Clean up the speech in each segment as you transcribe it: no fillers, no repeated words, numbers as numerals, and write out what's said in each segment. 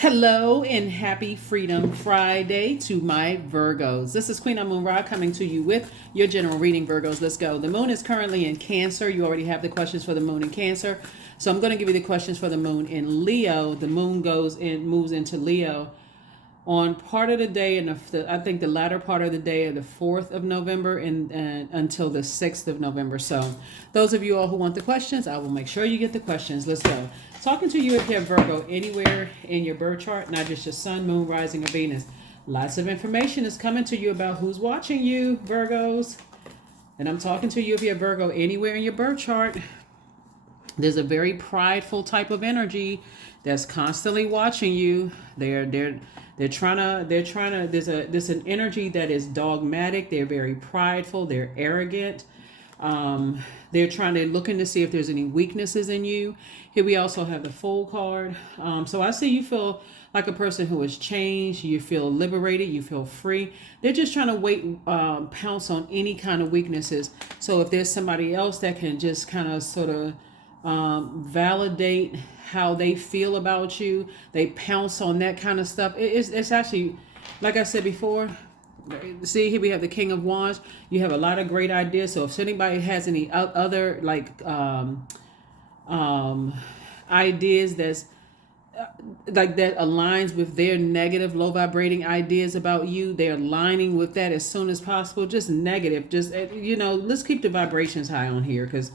Hello and happy Freedom Friday to my Virgos. This is Queen Amun Ra coming to you with your general reading, Virgos. Let's go. The moon is currently in Cancer. You already have the questions for the moon in Cancer. So I'm going to give you the questions for the moon in Leo. The moon moves into Leo on part of the day, and I think the latter part of the day of the 4th of November and until the 6th of November. So those of you all who want the questions, I will make sure you get the questions. Let's go. Talking to you if you have Virgo anywhere in your birth chart, not just your sun, moon, rising, or Venus. Lots of information is coming to you about who's watching you, Virgos. And I'm talking to you if you have Virgo anywhere in your birth chart. There's a very prideful type of energy that's constantly watching you. They're trying to, there's an energy that is dogmatic. They're very prideful. They're arrogant. They're looking to see if there's any weaknesses in you. Here we also have the Fool card. So I see you feel like a person who has changed. You feel liberated. You feel free. They're just trying to pounce on any kind of weaknesses. So if there's somebody else that can just kind of sort of validate how they feel about you, they pounce on that kind of stuff. It's actually, like I said before, see here we have the King of Wands. You have a lot of great ideas. So if anybody has any other ideas that's like that aligns with their negative, low vibrating ideas about you, they're aligning with that as soon as possible. Just negative, just let's keep the vibrations high on here, because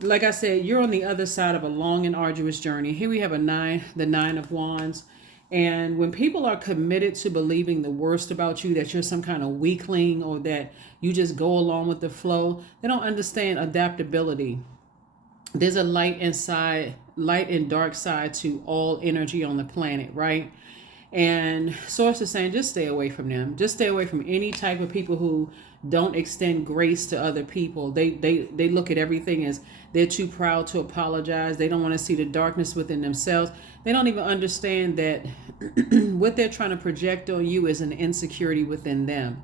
like I said, you're on the other side of a long and arduous journey. Here we have the Nine of Wands. And when people are committed to believing the worst about you, that you're some kind of weakling or that you just go along with the flow, they don't understand adaptability. There's a light and dark side to all energy on the planet, right? And Source is saying just stay away from them. Just stay away from any type of people who don't extend grace to other people. They look at everything as they're too proud to apologize. They don't want to see the darkness within themselves. They don't even understand that what they're trying to project on you is an insecurity within them.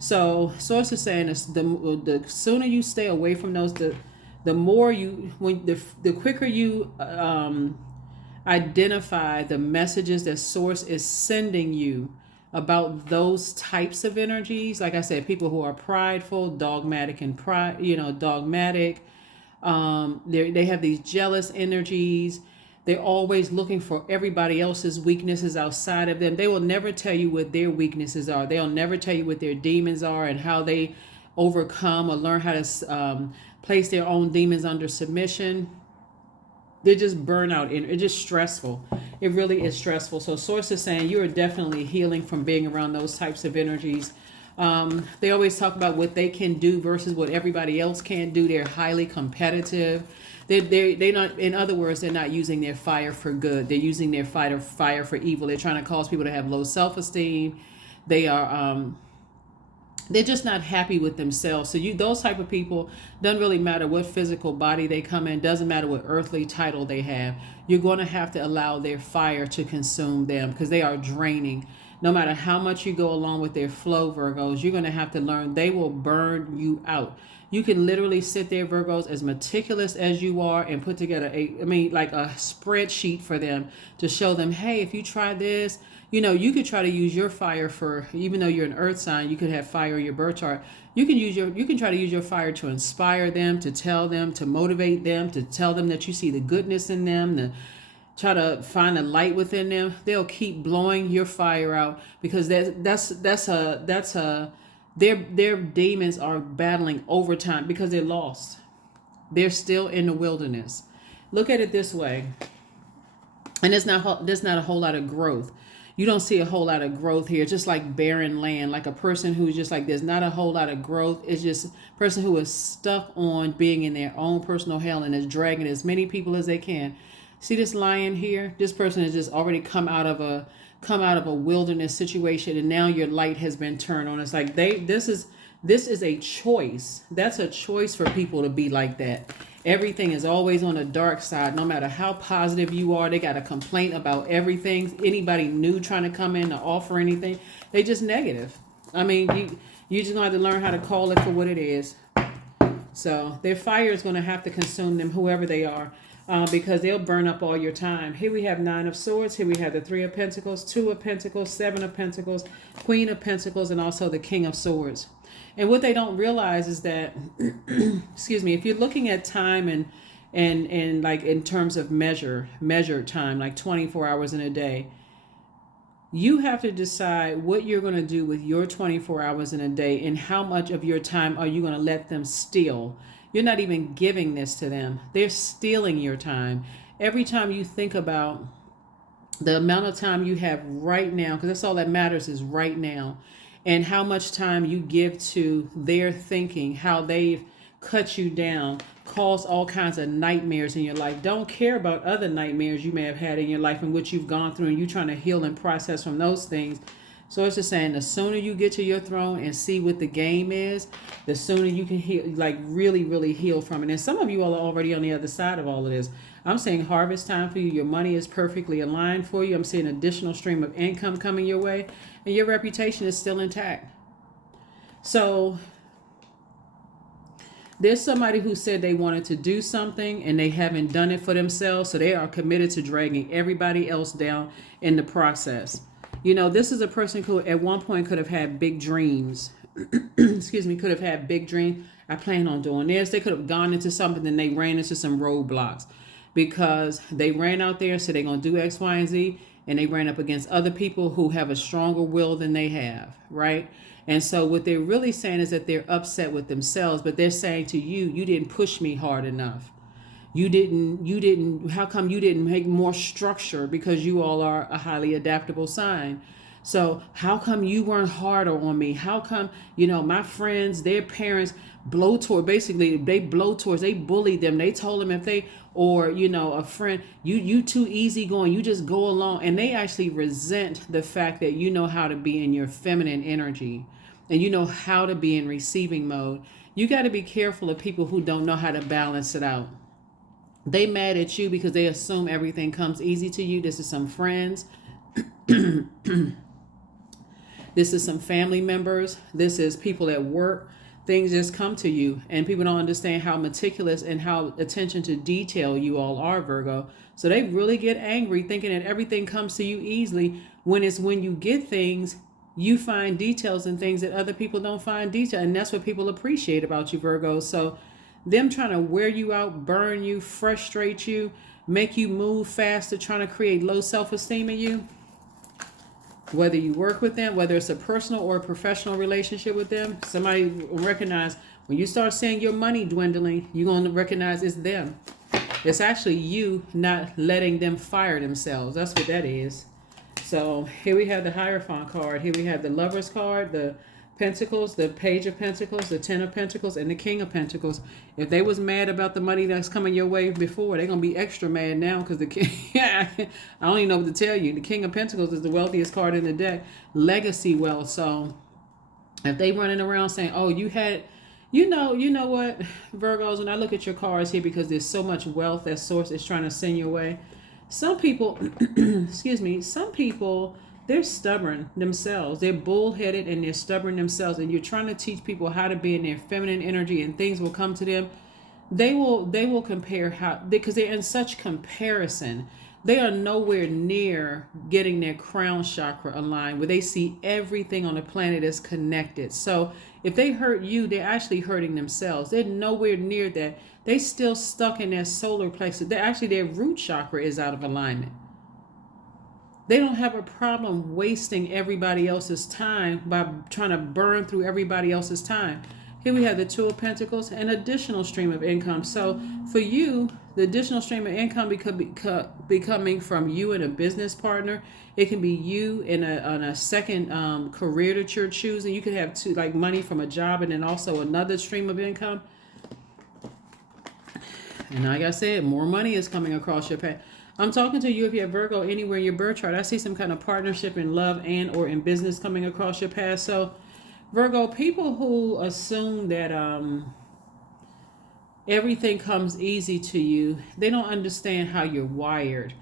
So Source is saying is the sooner you stay away from those, the more the quicker you identify the messages that Source is sending you about those types of energies. Like I said, people who are prideful, dogmatic, dogmatic. They have these jealous energies. They're always looking for everybody else's weaknesses outside of them. They will never tell you what their weaknesses are. They'll never tell you what their demons are and how they overcome or learn how to place their own demons under submission. They're just burnout. It's just stressful. It really is stressful. So Source is saying you are definitely healing from being around those types of energies. They always talk about what they can do versus what everybody else can do. They're highly competitive. They're not, in other words, they're not using their fire for good. They're using their fire for evil. They're trying to cause people to have low self-esteem. They're just not happy with themselves. So those type of people, doesn't really matter what physical body they come in, doesn't matter what earthly title they have. You're going to have to allow their fire to consume them because they are draining. No matter how much you go along with their flow, Virgos, you're going to have to learn they will burn you out. You can literally sit there, Virgos, as meticulous as you are and put together a spreadsheet for them to show them, hey, if you try this, you could try to use your fire for, even though you're an earth sign, you could have fire in your birth chart. You can try to use your fire to inspire them, to tell them, to motivate them, to tell them that you see the goodness in them, to try to find the light within them. They'll keep blowing your fire out because their demons are battling overtime because they're lost. They're still in the wilderness. Look at it this way. And there's not a whole lot of growth. You don't see a whole lot of growth here. It's just like barren land, like a person who's just like, there's not a whole lot of growth. It's just a person who is stuck on being in their own personal hell and is dragging as many people as they can. See this lion here? This person has just already come out of a wilderness situation, and now your light has been turned on. It's like this is a choice. That's a choice for people to be like that. Everything is always on the dark side. No matter how positive you are, they got a complaint about everything. Anybody new trying to come in to offer anything, they just negative. I mean, you just gonna have to learn how to call it for what it is. So their fire is gonna have to consume them, whoever they are. because they'll burn up all your time. Here we have Nine of Swords. Here we have the Three of Pentacles, Two of Pentacles, Seven of Pentacles, Queen of Pentacles, and also the King of Swords. And what they don't realize is that, excuse me, if you're looking at time and like in terms of measured time, like 24 hours in a day, you have to decide what you're going to do with your 24 hours in a day and how much of your time are you going to let them steal. You're not even giving this to them. They're stealing your time. Every time you think about the amount of time you have right now, because that's all that matters is right now, and how much time you give to their thinking, how they've cut you down, cause all kinds of nightmares in your life. Don't care about other nightmares you may have had in your life and what you've gone through, and you trying to heal and process from those things. So it's just saying the sooner you get to your throne and see what the game is, the sooner you can heal, like really, really heal from it. And some of you all are already on the other side of all of this. I'm saying harvest time for you. Your money is perfectly aligned for you. I'm seeing additional stream of income coming your way, and your reputation is still intact. So there's somebody who said they wanted to do something and they haven't done it for themselves. So they are committed to dragging everybody else down in the process. You know, this is a person who at one point could have had big dreams. Excuse me, could have had big dreams. I plan on doing this. They could have gone into something and they ran into some roadblocks because they ran out there and said they're going to do X, Y, and Z. And they ran up against other people who have a stronger will than they have, right? And so what they're really saying is that they're upset with themselves, but they're saying to you, you didn't push me hard enough. You didn't, how come you didn't make more structure, because you all are a highly adaptable sign. So how come you weren't harder on me? How come, you know, my friends, their parents basically they bullied them. They told them if they, or, you know, a friend, you too easygoing, you just go along. And they actually resent the fact that you know how to be in your feminine energy and you know how to be in receiving mode. You got to be careful of people who don't know how to balance it out. They mad at you because they assume everything comes easy to you. This is some friends. This is some family members. This is people at work. Things just come to you, and people don't understand how meticulous and how attention to detail you all are, Virgo. So they really get angry thinking that everything comes to you easily, when it's when you get things, you find details and things that other people don't find detail. And that's what people appreciate about you, Virgo. So them trying to wear you out, burn you, frustrate you, make you move faster, trying to create low self-esteem in you, whether you work with them, whether it's a personal or a professional relationship with them, somebody will recognize when you start seeing your money dwindling, you're going to recognize it's them. It's actually you not letting them fire themselves. That's what that is. So here we have the Hierophant card. Here we have the Lovers card, the Pentacles, the Page of Pentacles, the Ten of Pentacles, and the King of Pentacles. If they was mad about the money that's coming your way before, they're going to be extra mad now, because the King, I don't even know what to tell you. The King of Pentacles is the wealthiest card in the deck. Legacy wealth. So if they running around saying, oh, you had, you know what, Virgos, when I look at your cards here, because there's so much wealth that source is trying to send your way. Some people, excuse me, some people, they're stubborn themselves. They're bullheaded and they're stubborn themselves. And you're trying to teach people how to be in their feminine energy, and things will come to them. They will compare how, because they're in such comparison. They are nowhere near getting their crown chakra aligned, where they see everything on the planet is connected. So if they hurt you, they're actually hurting themselves. They're nowhere near that. They still stuck in their solar plexus. Their root chakra is out of alignment. They don't have a problem wasting everybody else's time by trying to burn through everybody else's time. Here we have the Two of Pentacles, an additional stream of income. So for you, the additional stream of income could be coming from you and a business partner. It can be you in a second career that you're choosing. You could have two, like money from a job and then also another stream of income. And like I said, more money is coming across your path. I'm talking to you if you have Virgo anywhere in your birth chart. I see some kind of partnership in love and or in business coming across your path. So Virgo, people who assume that everything comes easy to you, they don't understand how you're wired.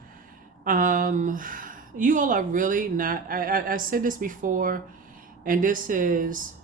You all are really not, I said this before, and this is,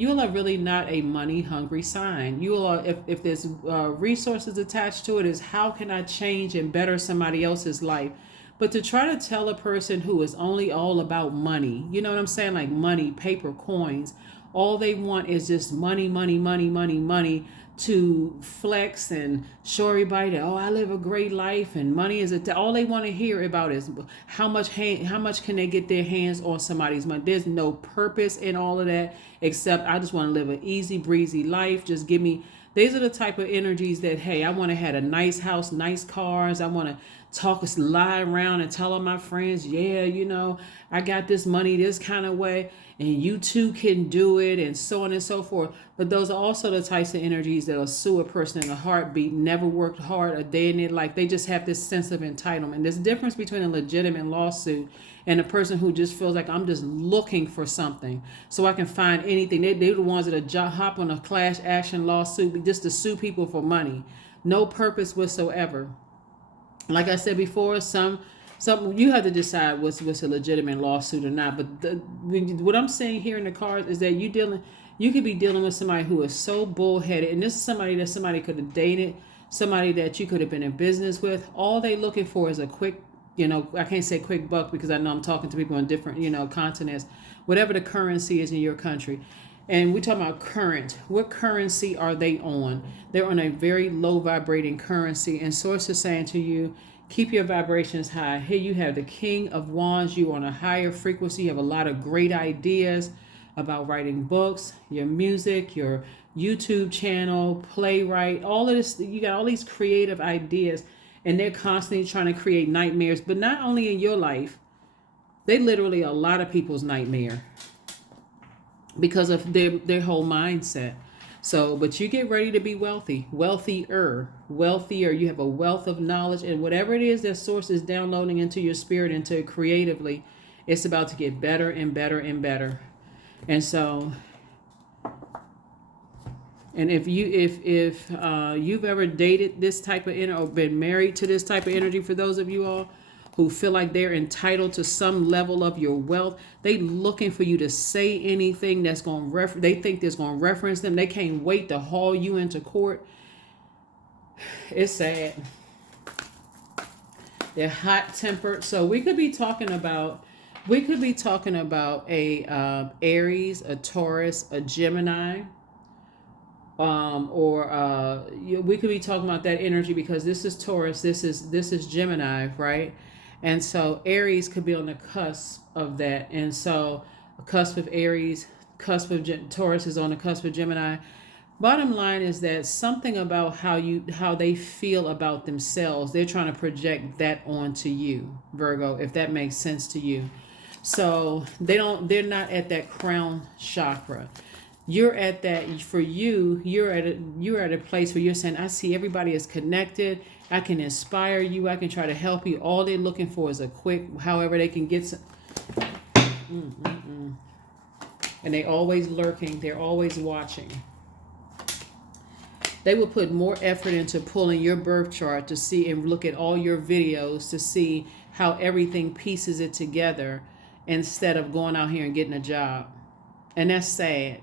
you all are really not a money hungry sign. You all are, if there's resources attached to it, is how can I change and better somebody else's life? But to try to tell a person who is only all about money, you know what I'm saying? Like money, paper, coins, all they want is just money, money, money, money, money to flex and show everybody that, oh, I live a great life and money is all they want to hear about is how much can they get their hands on somebody's money. There's no purpose in all of that except I just want to live an easy breezy life. Just give me, these are the type of energies that, hey, I want to have a nice house, nice cars. I want to lie around and tell all my friends, yeah, you know, I got this money this kind of way and you too can do it, and so on and so forth. But those are also the types of energies that'll sue a person in a heartbeat, never worked hard a day in their life. They just have this sense of entitlement. There's a difference between a legitimate lawsuit and a person who just feels like I'm just looking for something so I can find anything. They're the ones that hop on a class action lawsuit just to sue people for money. No purpose whatsoever. Like I said before, some you have to decide what's a legitimate lawsuit or not. But what I'm saying here in the cards is that you could be dealing with somebody who is so bullheaded, and this is somebody that somebody could have dated, somebody that you could have been in business with. All they looking for is a quick, I can't say quick buck because I know I'm talking to people on different, continents, whatever the currency is in your country. And we're talking about current. What currency are they on? They're on a very low vibrating currency. And Source is saying to you, keep your vibrations high. Here you have the King of Wands. You're on a higher frequency. You have a lot of great ideas about writing books, your music, your YouTube channel, playwright, all of this. You got all these creative ideas. And they're constantly trying to create nightmares. But not only in your life, they literally are a lot of people's nightmare, because of their whole mindset. So, but you get ready to be wealthy, wealthier. You have a wealth of knowledge, and whatever it is that Source is downloading into your spirit, into creatively, it's about to get better and better and better. And so, and if you've ever dated this type of energy or been married to this type of energy, for those of you all who feel like they're entitled to some level of your wealth, they looking for you to say anything that's going to they think that's going to reference them. They can't wait to haul you into court. It's sad. They're hot tempered. So we could be talking about a Aries, a Taurus, a Gemini, we could be talking about that energy, because this is Taurus, this is Gemini, right? And so Aries could be on the cusp of that. And so a cusp of Aries, Taurus is on the cusp of Gemini. Bottom line is that something about how they feel about themselves, they're trying to project that onto you, Virgo, if that makes sense to you. So they're not at that crown chakra. You're at that, for you, you're at a place where you're saying, I see everybody is connected. I can inspire you. I can try to help you. All they're looking for is a quick, however they can get some. And they always lurking. They're always watching. They will put more effort into pulling your birth chart to see and look at all your videos to see how everything pieces it together, instead of going out here and getting a job. And that's sad.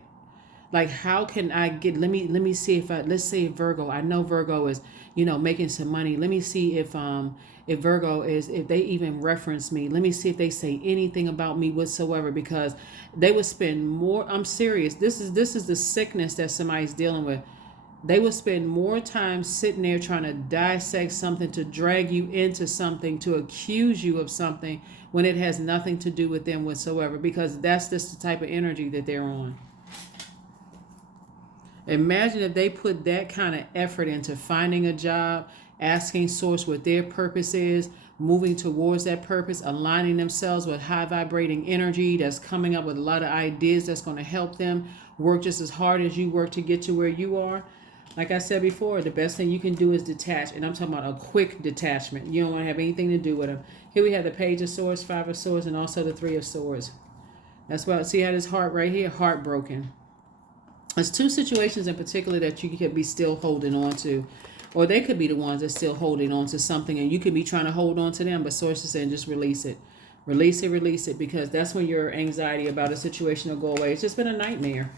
Like, how can I get, let me see let's say Virgo, I know Virgo is, making some money. Let me see if Virgo is, if they even reference me. Let me see if they say anything about me whatsoever, because they would spend more, I'm serious. This is the sickness that somebody's dealing with. They would spend more time sitting there trying to dissect something, to drag you into something, to accuse you of something when it has nothing to do with them whatsoever, because that's just the type of energy that they're on. Imagine if they put that kind of effort into finding a job, asking Source what their purpose is, moving towards that purpose, aligning themselves with high vibrating energy that's coming up with a lot of ideas that's going to help them work just as hard as you work to get to where you are. Like I said before, the best thing you can do is detach. And I'm talking about a quick detachment. You don't want to have anything to do with them. Here we have the Page of Swords, Five of Swords, and also the Three of Swords. That's why, see how this heart right here, heartbroken. There's two situations in particular that you could be still holding on to. Or they could be the ones that's still holding on to something, and you could be trying to hold on to them, but Source is saying just release it. Release it, because that's when your anxiety about a situation will go away. It's just been a nightmare.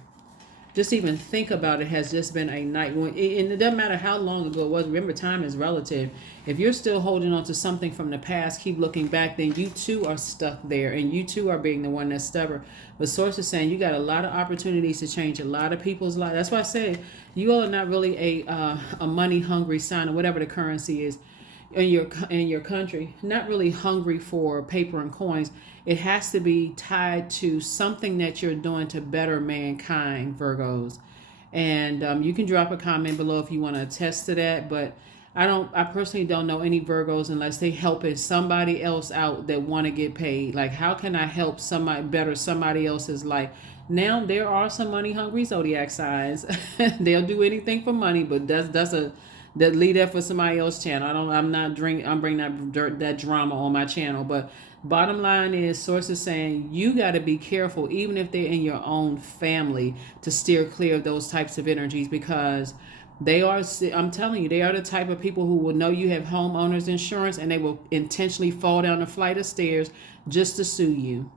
just even think about it has just been a night. And it doesn't matter how long ago it was. Remember, time is relative. If you're still holding on to something from the past, keep looking back, then you too are stuck there, and you too are being the one that's stubborn. But Source is saying you got a lot of opportunities to change a lot of people's lives. That's why I say you all are not really a money hungry sign, or whatever the currency is in your country. Not really hungry for paper and coins. It has to be tied to something that you're doing to better mankind, Virgos. And you can drop a comment below if you want to attest to that. But I personally don't know any Virgos unless they helping somebody else out that want to get paid. Like, how can I help somebody better somebody else's life? Now there are some money hungry zodiac signs. They'll do anything for money, but that leave that for somebody else's channel. I'm bringing that drama on my channel. But bottom line is, Source is saying you got to be careful, even if they're in your own family, to steer clear of those types of energies, because I'm telling you, they are the type of people who will know you have homeowners insurance, and they will intentionally fall down a flight of stairs just to sue you.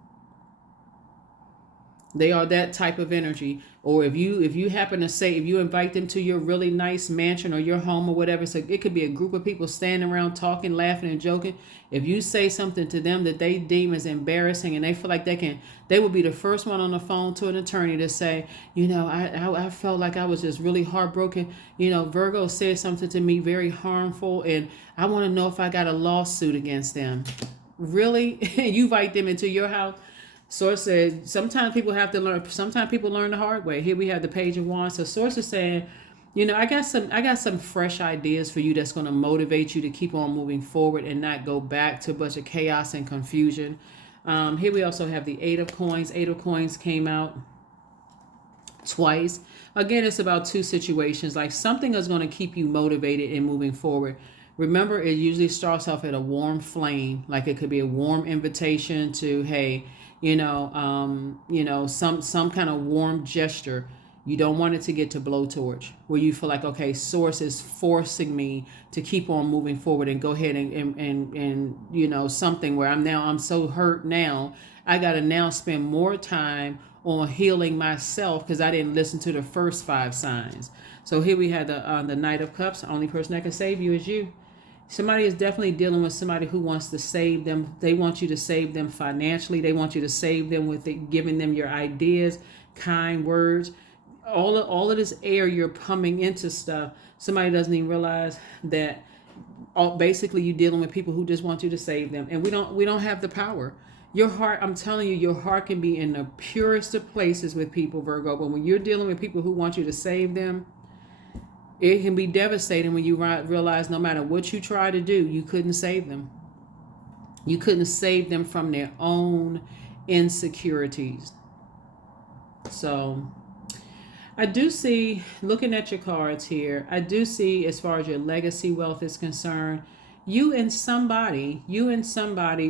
They are that type of energy. Or if you happen to say, if you invite them to your really nice mansion or your home or whatever, so it could be a group of people standing around talking, laughing, and joking. If you say something to them that they deem as embarrassing, and they feel like they will be the first one on the phone to an attorney to say, I felt like I was just really heartbroken. Virgo said something to me very harmful, and I want to know if I got a lawsuit against them. Really? You invite them into your house? Source said sometimes people have to learn. Sometimes people learn the hard way. Here we have the Page of Wands. So Source is saying, I got some fresh ideas for you that's going to motivate you to keep on moving forward and not go back to a bunch of chaos and confusion. Here we also have the Eight of Coins. Eight of Coins came out twice. Again, it's about two situations. Like, something is going to keep you motivated and moving forward. Remember, it usually starts off at a warm flame. Like, it could be a warm invitation to, hey, some kind of warm gesture. You don't want it to get to blowtorch, where you feel like, okay, Source is forcing me to keep on moving forward and go ahead and something where I'm so hurt now. I got to now spend more time on healing myself because I didn't listen to the first 5 signs. So here we have the Knight of Cups. The only person that can save you is you. Somebody is definitely dealing with somebody who wants to save them. They want you to save them financially. They want you to save them with giving them your ideas, kind words. All of this air you're pumping into stuff. Somebody doesn't even realize that basically you're dealing with people who just want you to save them. And we don't have the power. Your heart, I'm telling you, your heart can be in the purest of places with people, Virgo. But when you're dealing with people who want you to save them, it can be devastating when you realize no matter what you try to do, you couldn't save them. You couldn't save them from their own insecurities. So I do see, looking at your cards here, I do see, as far as your legacy wealth is concerned, you and somebody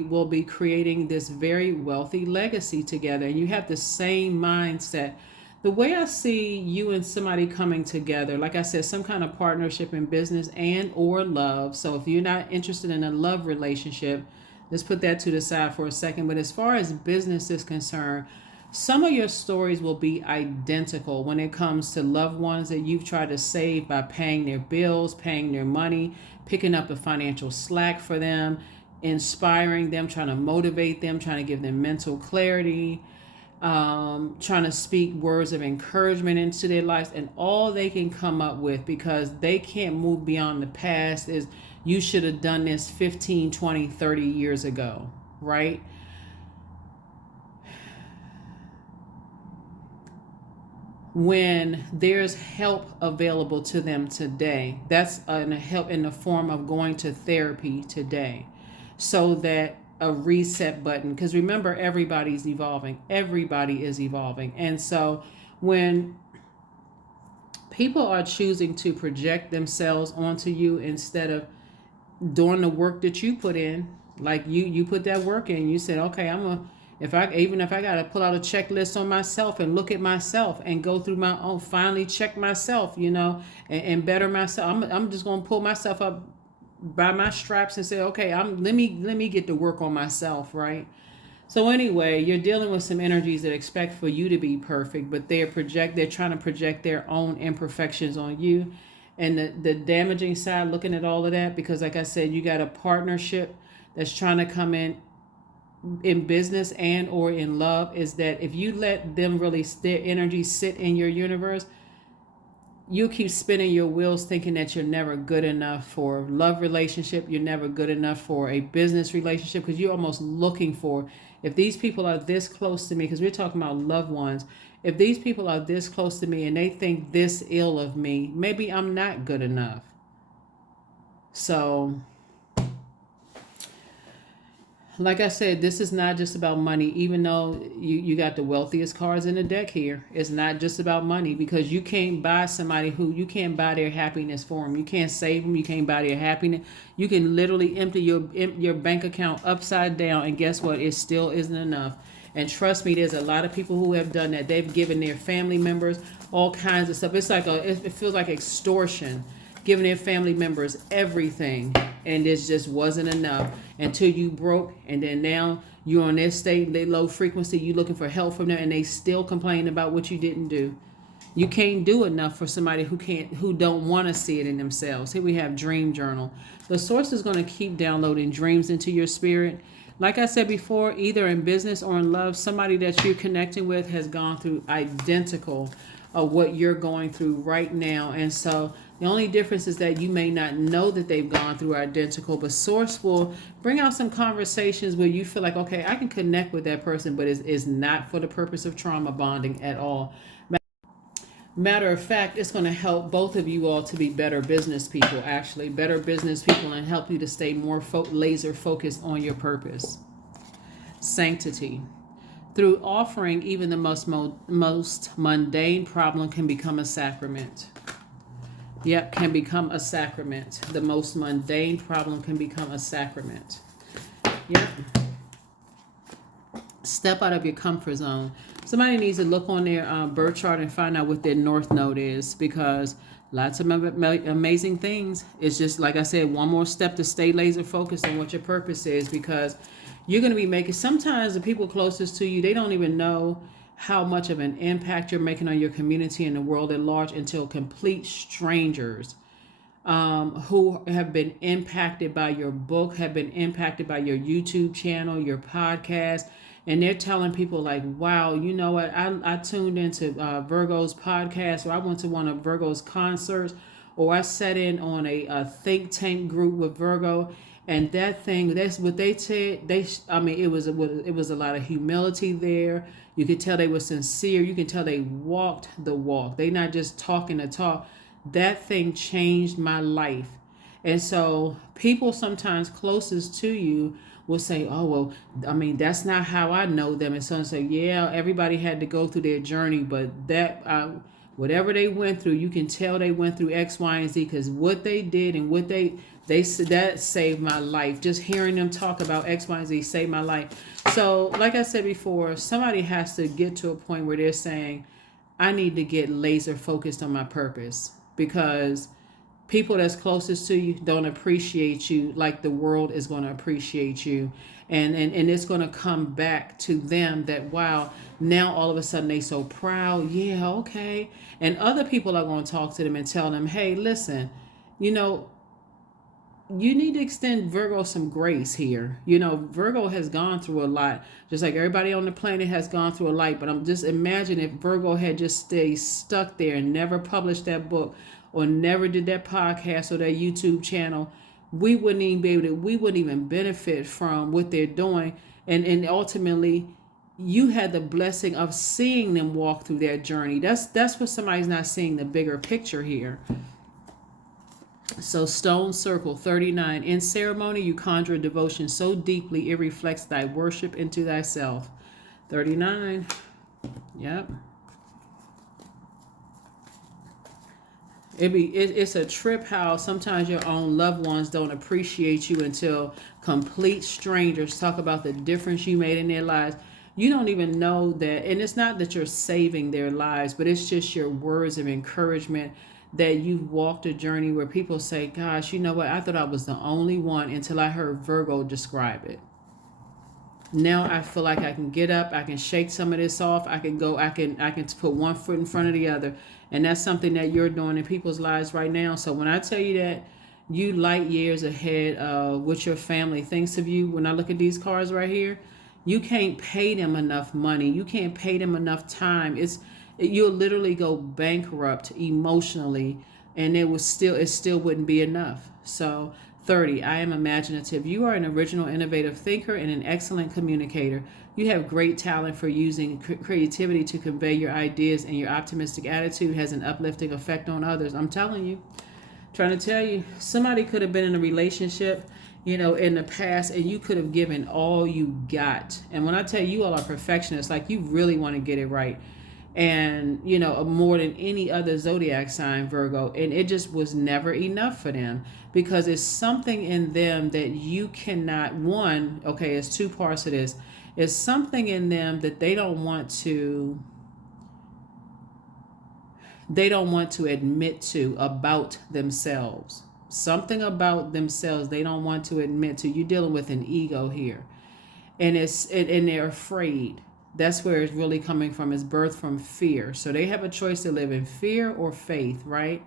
will be creating this very wealthy legacy together. And you have the same mindset. The way I see you and somebody coming together, like I said, some kind of partnership in business and or love. So if you're not interested in a love relationship, let's put that to the side for a second. But as far as business is concerned, some of your stories will be identical when it comes to loved ones that you've tried to save by paying their bills, paying their money, picking up the financial slack for them, inspiring them, trying to motivate them, trying to give them mental clarity, trying to speak words of encouragement into their lives. And all they can come up with, because they can't move beyond the past, is you should have done this 15, 20, 30 years ago, right? When there's help available to them today, that's a help in the form of going to therapy today, so that a reset button, because remember, everybody is evolving. And so when people are choosing to project themselves onto you instead of doing the work that you put in, like you put that work in, you said, okay, if I got to pull out a checklist on myself and look at myself and go through my own, finally check myself, and better myself. I'm just going to pull myself up by my straps and say, okay, let me get to work on myself, right? So anyway, you're dealing with some energies that expect for you to be perfect, but they're trying to project their own imperfections on you. And the damaging side, looking at all of that, because like I said, you got a partnership that's trying to come in business and or in love, is that if you let them really their energy sit in your universe, you keep spinning your wheels thinking that you're never good enough for a love relationship, you're never good enough for a business relationship, because you're almost looking for, if these people are this close to me, because we're talking about loved ones, if these people are this close to me and they think this ill of me, maybe I'm not good enough. So like I said, this is not just about money, even though you got the wealthiest cards in the deck here. It's not just about money, because you can't buy somebody who, you can't buy their happiness for them. You can't save them. You can't buy their happiness. You can literally empty your bank account upside down, and guess what? It still isn't enough. And trust me, there's a lot of people who have done that. They've given their family members all kinds of stuff. It's like it feels like extortion, giving their family members everything, and this just wasn't enough until you broke, and then now you're on their state, they low frequency, you looking for help from them, and they still complain about what you didn't do. You can't do enough for somebody who don't want to see it in themselves. Here we have dream journal. The source is going to keep downloading dreams into your spirit. Like I said before, either in business or in love, somebody that you're connecting with has gone through identical of what you're going through right now. And so the only difference is that you may not know that they've gone through identical, but source will bring out some conversations where you feel like, okay, I can connect with that person, but it's not for the purpose of trauma bonding at all. Matter of fact, it's going to help both of you all to be better business people, actually better business people, and help you to stay more laser focused on your purpose. Sanctity. Through offering, even the most mundane problem can become a sacrament. Yep, can become a sacrament. The most mundane problem can become a sacrament. Yep. Step out of your comfort zone. Somebody needs to look on their birth chart and find out what their north node is, because lots of amazing things. It's just, like I said, one more step to stay laser focused on what your purpose is, because you're going to be making, sometimes the people closest to you, they don't even know how much of an impact you're making on your community and the world at large until complete strangers who have been impacted by your book, have been impacted by your YouTube channel, your podcast, and they're telling people like, wow, you know what, I tuned into Virgo's podcast, or I went to one of Virgo's concerts, or I sat in on a think tank group with Virgo, and that thing, that's what they said. It was a lot of humility there. You could tell they were sincere. You can tell they walked the walk. They not just talking the talk. That thing changed my life. And so people sometimes closest to you will say, oh, well, that's not how I know them. And someone say, yeah, everybody had to go through their journey, but that whatever they went through, you can tell they went through X, Y, and Z, because what they did and what they that saved my life. Just hearing them talk about X, Y, and Z saved my life. So like I said before, somebody has to get to a point where they're saying, I need to get laser focused on my purpose, because people that's closest to you don't appreciate you like the world is going to appreciate you. And it's going to come back to them that, wow, now all of a sudden they so proud. Yeah, okay. And other people are going to talk to them and tell them, hey, listen, you need to extend Virgo some grace here. Virgo has gone through a lot, just like everybody on the planet has gone through a lot. But I'm just imagine if Virgo had just stayed stuck there and never published that book, or never did that podcast or that YouTube channel, we wouldn't even benefit from what they're doing. And ultimately, you had the blessing of seeing them walk through their journey. That's what somebody's not seeing the bigger picture here. So stone circle 39. In ceremony, you conjure devotion so deeply it reflects thy worship into thyself. 39. Yep. It's a trip how sometimes your own loved ones don't appreciate you until complete strangers talk about the difference you made in their lives. You don't even know that, and it's not that you're saving their lives, but it's just your words of encouragement that you've walked a journey where people say, gosh, you know what, I thought I was the only one until I heard Virgo describe it. Now I feel like I can get up, I can shake some of this off, I can go, I can put one foot in front of the other. And that's something that you're doing in people's lives right now. So when I tell you that you light years ahead of what your family thinks of you, when I look at these cards right here, you can't pay them enough money. You can't pay them enough time. You'll literally go bankrupt emotionally, and it still wouldn't be enough. So 30, I am imaginative. You are an original, innovative thinker and an excellent communicator. You have great talent for using creativity to convey your ideas, and your optimistic attitude has an uplifting effect on others. I'm telling you, trying to tell you, somebody could have been in a relationship, in the past, and you could have given all you got. And when I tell you, you all are perfectionists, like you really want to get it right. And, more than any other zodiac sign, Virgo. And it just was never enough for them, because it's something in them that you cannot, okay, it's two parts of this. It's something in them that they don't want to admit to about themselves. Something about themselves they don't want to admit to. You're dealing with an ego here, and they're afraid. That's where it's really coming from. It's birthed from fear. So they have a choice to live in fear or faith, right?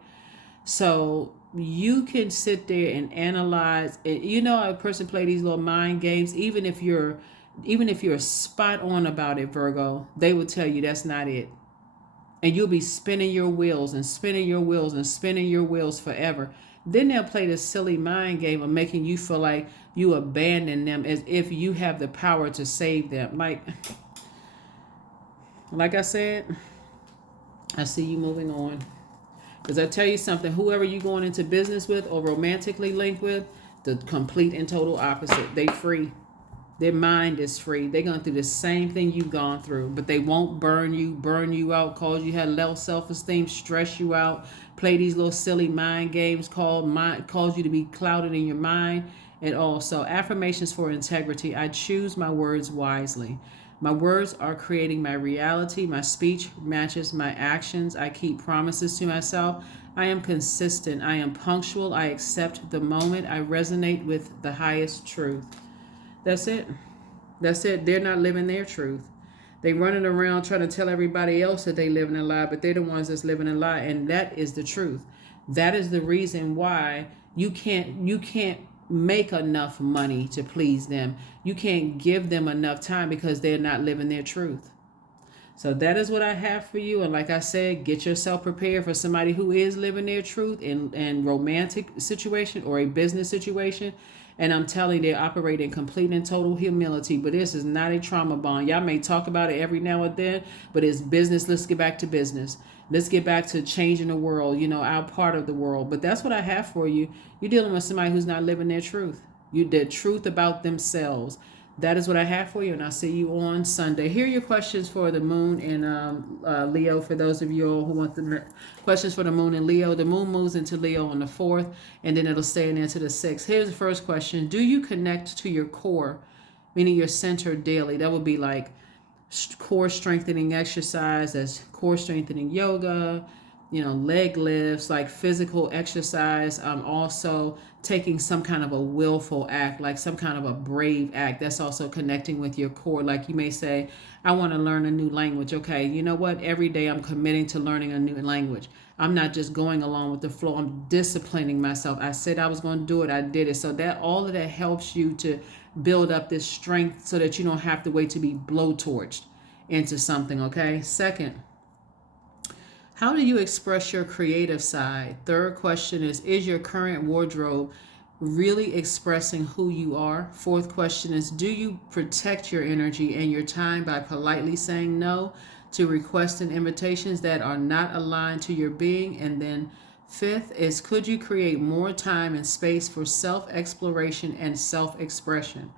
So you can sit there and analyze it. A person play these little mind games. Even if you're spot on about it, Virgo, they will tell you that's not it. And you'll be spinning your wheels and spinning your wheels and spinning your wheels forever. Then they'll play this silly mind game of making you feel like you abandon them, as if you have the power to save them. Like I said, I see you moving on. Because I tell you something, whoever you're going into business with or romantically linked with, the complete and total opposite. They free. Their mind is free. They're going through the same thing you've gone through, but they won't burn you out, cause you had low self-esteem, stress you out, play these little silly mind games, cause you to be clouded in your mind and all. So affirmations for integrity. I choose my words wisely. My words are creating my reality. My speech matches my actions. I keep promises to myself. I am consistent. I am punctual. I accept the moment. I resonate with the highest truth. That's it. That's it. They're not living their truth. They running around trying to tell everybody else that they living a lie, but they're the ones that's living a lie, and that is the truth. That is the reason why you can't make enough money to please them. You can't give them enough time because they're not living their truth. So that is what I have for you. And like I said, get yourself prepared for somebody who is living their truth in romantic situation or a business situation. And I'm telling you, they operate in complete and total humility. But this is not a trauma bond. Y'all may talk about it every now and then, but it's business. Let's get back to business. Let's get back to changing the world, our part of the world. But that's what I have for you. You're dealing with somebody who's not living their truth. Their truth about themselves. That is what I have for you, and I'll see you on Sunday. Here are your questions for the moon and Leo. For those of you all who want the questions for the moon and Leo, the moon moves into Leo on the 4th, and then it'll stay in into the 6th. Here's the first question. Do you connect to your core, meaning your center daily? That would be like core strengthening exercise, as core strengthening yoga, leg lifts, like physical exercise. Also taking some kind of a willful act, like some kind of a brave act. That's also connecting with your core. Like you may say, I want to learn a new language. Okay, you know what? Every day I'm committing to learning a new language. I'm not just going along with the flow. I'm disciplining myself. I said I was going to do it. I did it. So that all of that helps you to build up this strength so that you don't have to wait to be blowtorched into something. Okay. Second, how do you express your creative side? Third question is your current wardrobe really expressing who you are? Fourth question is, do you protect your energy and your time by politely saying no to requests and invitations that are not aligned to your being? And then fifth is, could you create more time and space for self-exploration and self-expression?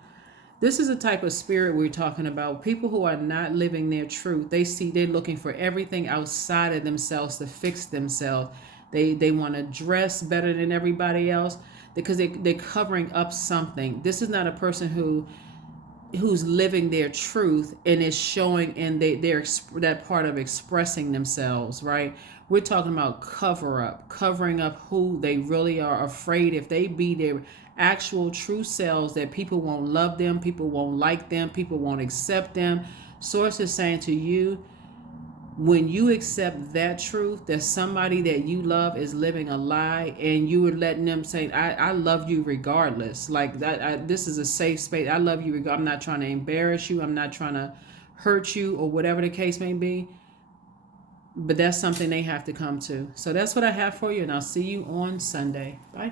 This is a type of spirit we're talking about. People who are not living their truth. They're looking for everything outside of themselves to fix themselves. They want to dress better than everybody else because they're covering up something. This is not a person who's living their truth and is showing in that part of expressing themselves, right? We're talking about covering up who they really are, afraid if they be their actual true selves that people won't love them, people won't like them, people won't accept them. Source is saying to you, when you accept that truth, that somebody that you love is living a lie, and you are letting them say, I love you regardless. Like that, this is a safe space. I love you regardless. I'm not trying to embarrass you. I'm not trying to hurt you, or whatever the case may be. But that's something they have to come to. So that's what I have for you, and I'll see you on Sunday. Bye.